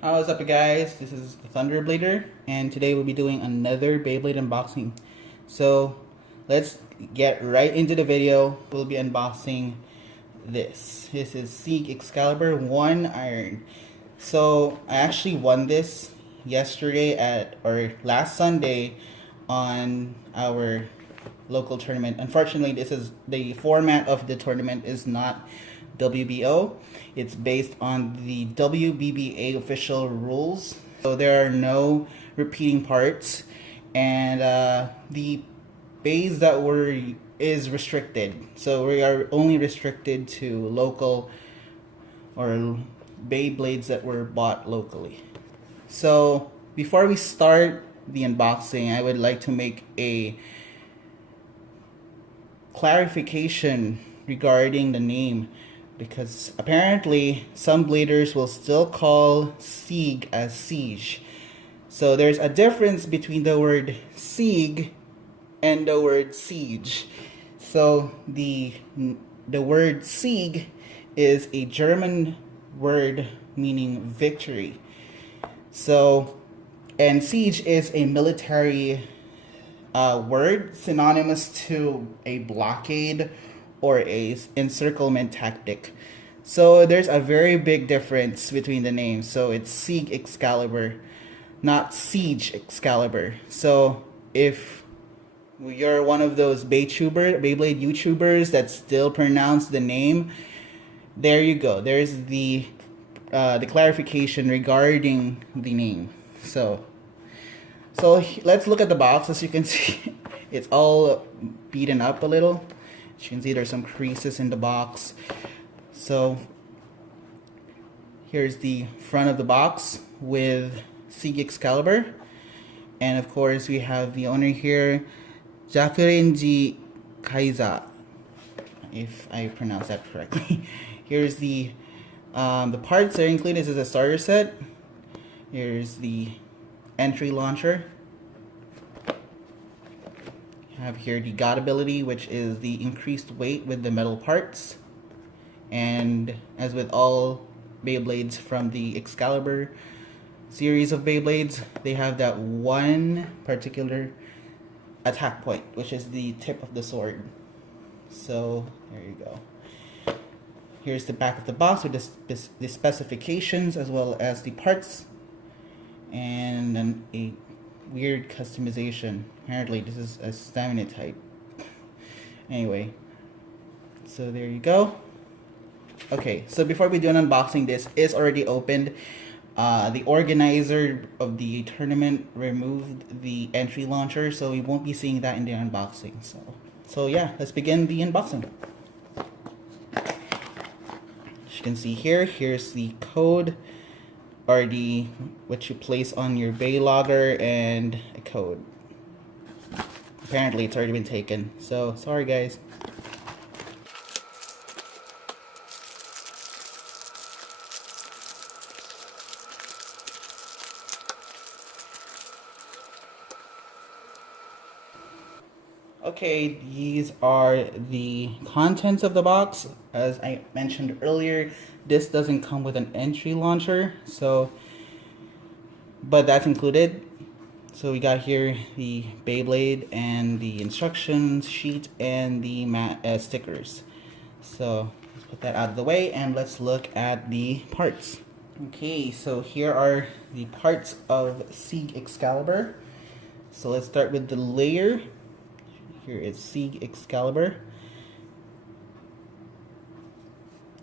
What's up, guys? This is the Thunderblader, and today we'll be doing another Beyblade unboxing. So let's get right into the video. We'll be unboxing this. This is Sieg Xcalibur 1 Iron. So I actually won this yesterday or last Sunday on our local tournament. Unfortunately, this is the format of the tournament is not WBO. It's based on the WBBA official rules. So there are no repeating parts, and the base that is restricted. So we are only restricted to local or Beyblades that were bought locally. So before we start the unboxing, I would like to make a clarification regarding the name, because apparently some bladers will still call Sieg as Siege. So there's a difference between the word Sieg and the word Siege. So the word Sieg is a German word meaning victory. So, and siege is a military word synonymous to a blockade or a encirclement tactic. So there's a very big difference between the names. So it's Sieg Xcalibur, not Siege Xcalibur. So if you're one of those Beyblade YouTubers that still pronounce the name, there you go. There's the clarification regarding the name. So let's look at the box. As you can see, it's all beaten up a little. As you can see, there's some creases in the box. So here's the front of the box with Sieg Xcalibur. And of course, we have the owner here, Jakurenji Kaiza, if I pronounce that correctly. Here's the parts that are included. This is a starter set. Here's the entry launcher. Have here the God ability, which is the increased weight with the metal parts. And as with all Beyblades from the Excalibur series of Beyblades, they have that one particular attack point, which is the tip of the sword. So there you go. Here's the back of the box with the specifications as well as the parts, and then a weird customization. Apparently this is a stamina type. Anyway, so there you go. Okay, so before we do an unboxing, this is already opened. The organizer of the tournament removed the entry launcher, so we won't be seeing that in the unboxing. So yeah, let's begin the unboxing. As you can see here, here's the code, or what you place on your bay logger, and a code. Apparently it's already been taken, so sorry guys. Okay, these are the contents of the box. As I mentioned earlier, this doesn't come with an entry launcher, but that's included. So we got here the Beyblade and the instructions sheet and the stickers. So let's put that out of the way and let's look at the parts. Okay, so here are the parts of Sieg Xcalibur. So let's start with the layer. Here is Sieg Xcalibur.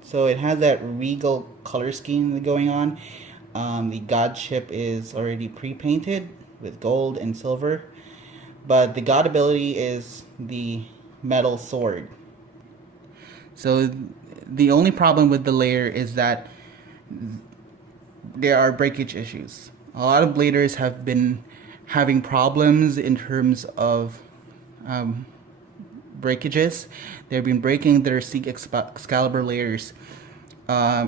So it has that regal color scheme going on. The God chip is already pre-painted with gold and silver, but the God ability is the metal sword. So the only problem with the layer is that there are breakage issues. A lot of bladers have been having problems in terms of breakages. They've been breaking their Sieg Xcalibur layers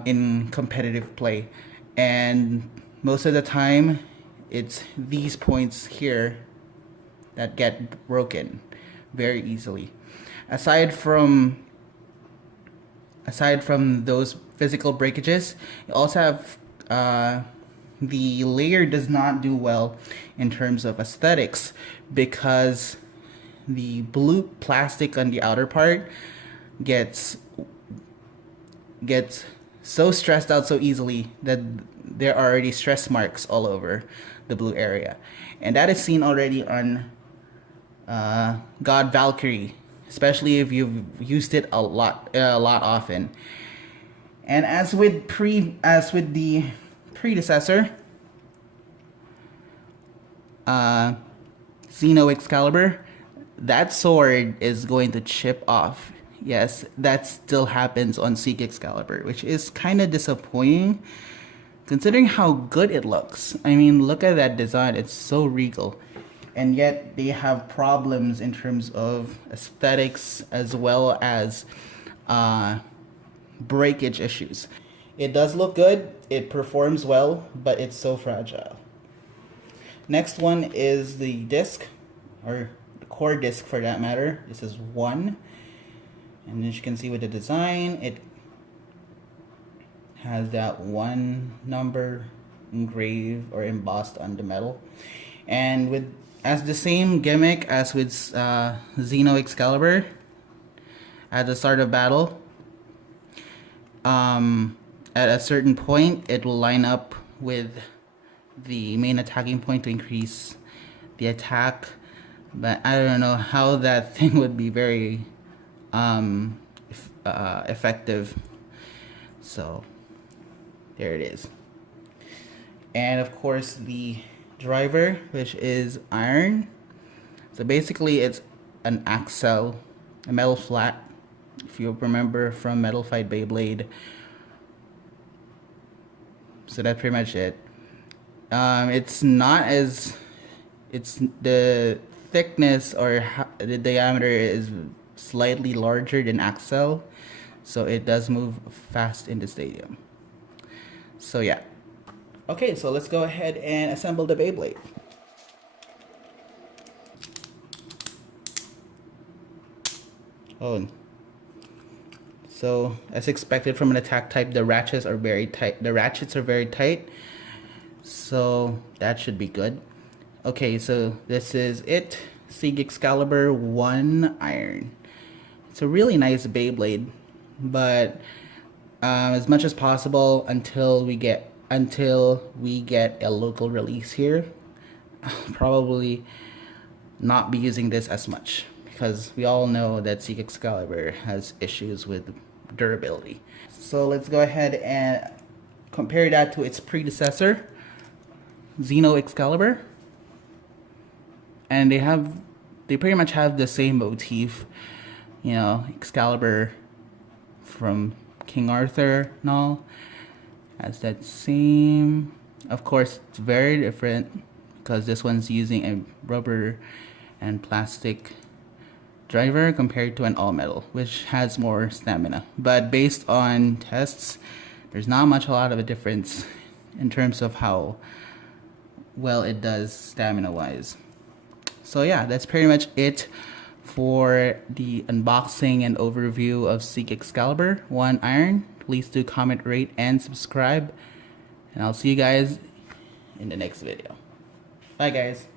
in competitive play, and most of the time it's these points here that get broken very easily. Aside from those physical breakages, you also have the layer does not do well in terms of aesthetics because the blue plastic on the outer part gets so stressed out so easily that there are already stress marks all over the blue area, and that is seen already on God Valkyrie, especially if you've used it a lot often. And as with the predecessor, Xeno Excalibur, that sword is going to chip off. Yes, that still happens on Sieg Xcalibur, which is kind of disappointing considering how good it looks. I mean, look at that design, it's so regal. And yet they have problems in terms of aesthetics as well as breakage issues. It does look good, it performs well, but it's so fragile. Next one is the disc, or the core disc for that matter. This is 1. And as you can see with the design, it has that 1 number engraved or embossed on the metal. And with as the same gimmick as with Xeno Excalibur, at the start of battle, at a certain point, it will line up with the main attacking point to increase the attack. But I don't know how that thing would be very effective. So there it is. And of course the driver, which is iron. So basically it's an axle, a metal flat, if you remember from Metal Fight Beyblade. So that's pretty much it. It's not as, it's the thickness or the diameter is slightly larger than axle, so it does move fast in the stadium. So yeah. Okay, so let's go ahead and assemble the Beyblade. Oh, so as expected from an attack type, the ratchets are very tight. So that should be good. Okay, so this is it. Sieg Xcalibur 1 iron. It's a really nice Beyblade, but as much as possible until we get a local release here, I'll probably not be using this as much because we all know that Sieg Xcalibur has issues with durability. So let's go ahead and compare that to its predecessor, Xeno Excalibur, and they pretty much have the same motif, you know, Excalibur from King Arthur and all has that same. Of course, it's very different because this one's using a rubber and plastic driver compared to an all metal, which has more stamina. But based on tests, there's not a lot of a difference in terms of how well it does stamina wise. So yeah, that's pretty much it for the unboxing and overview of Sieg Xcalibur 1 iron. Please do comment, rate, and subscribe, and I'll see you guys in the next video. Bye guys.